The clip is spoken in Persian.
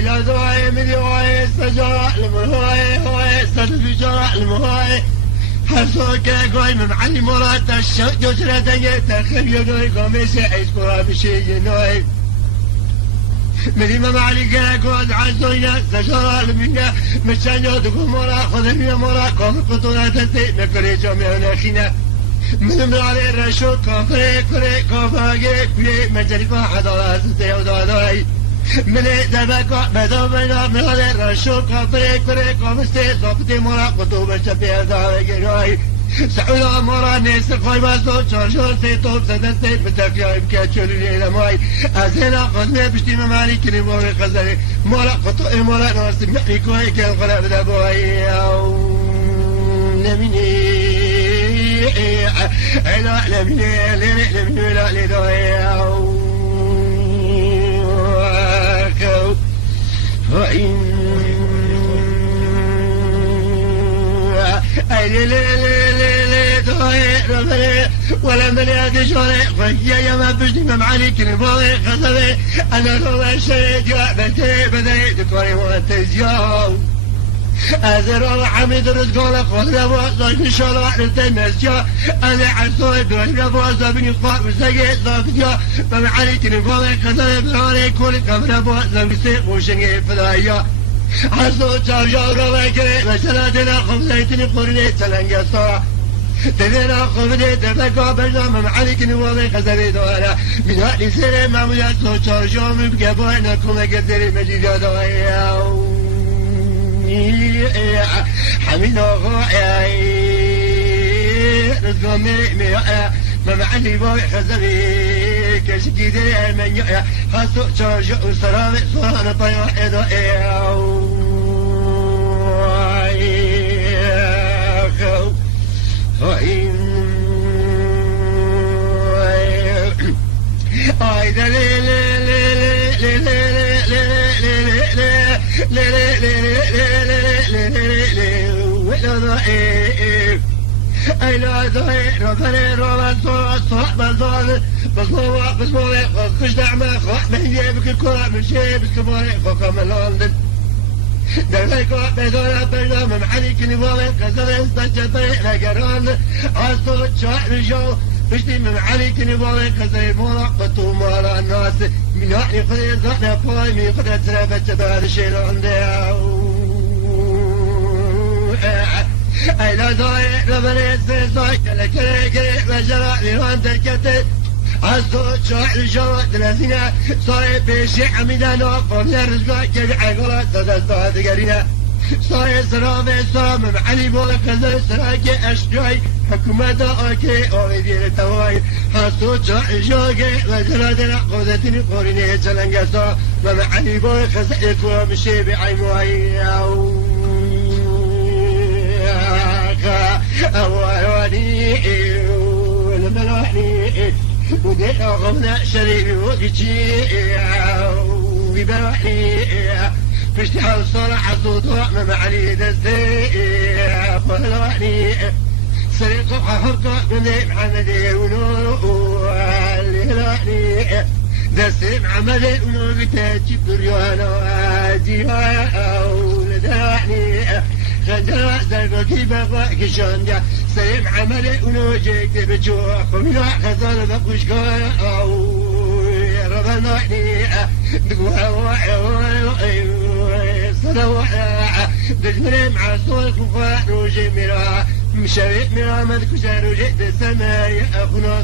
لا دواي من دواي سجاء المهاي هواي سجاء جراء المهاي حسوك قوي من علي مراد الشوق جسرة تخيل يدوي قميص عيد كرة بشي نوي مريم علي قود عزوينا سجاء المنا مشان يدكم مرا خذني مرا قام قطونا تسي نكري جميعنا خينا من علي الرشو كفري كفري كفاجي كفري مجرفة حضارات سيوداي من دبكة بدوبنا من علي الرشو كفري كفري كمستي صفتي مرا قطوبة شبيه داوي سعودا مرا نيس قايمة صوت شارجور سيطوب سدستي بتفيا يبكي تشولي لماي أزينا قدمي بشتي ممالي كلي موري قزري مرا قطوئي مرا ناسي محي كوي كي الغلب دبوي نميني لا لمني لمني لا لدوي وإن ولا من يدشوني ويا يا ما بجدي ما معاني كلمة خسري أنا لو شيء جاء بدي دكتوري وتزياو أزرع حميد رزقنا خذنا وصل إن شاء الله نتمسيا أنا عصوي برهنا وصل بني قاب سجى ضافيا فمعاني كلمة خسري بني كل كمرة وصل بسيق وشني فدايا عصو ترجع وجري مثلا دنا خمسة قرني تلنجا صار دنا خمسة دبكة برنامج معاني كلمة خسري دوانا من هذه سنة ما مجلس ترجع من بجبنا كم قدر مجيء دوايا حميد غاي رزقمي ميا ما معلي باي خزبي كشكي دي من يا خاصو تشارج وسلام صار طيح اذا اي لا ضايع رفري روان صوت بزول بزول خش دعمه خو من يبك الكرة من شيء بسكباري فوق من لندن دلائك بدون برنامج معلي كلمة كسر استجد لجران عصوت شاعر الجو بشتي من معلي كلمة كسر مراقبة مال الناس من هاي خذ زحنا فاي من خذ تربت بارشين عنده أي لا ضايع ربنا يسوي كلك مجرى لهون تركت عصوت شاعر الجو دلسنا صايب بشي عميدنا قبل الرزق كبيع قرا تدستاد قرينا صاير سراب سام معلي بولا كذا سراك أشجعي حكومة أوكي أويدي تواي عصوت شاعر الجو مجرى قدتني قريني تلنجسا ومعلي بولا كذا يكون بشي بعيموي أولاني والملاحني ودي أغمنا شريبي وقتي ببلاحني فشتي حال صراحة صوت وعمة معلي دستي فلاحني سريق حرقة بني محمدي ونور الليلاحني دستي محمدي ونور بتاجي بريانا واديها ولداحني خندق زرقي بقى كشانجا سيم عملي ونوجيك بجوع خمينا خزان بقوش قال أو ربنا إحني دقوا صلوا دجمري مع صوت وفاء روجي مرا مشاري مرا مدكوشا روجي دسماي أخونا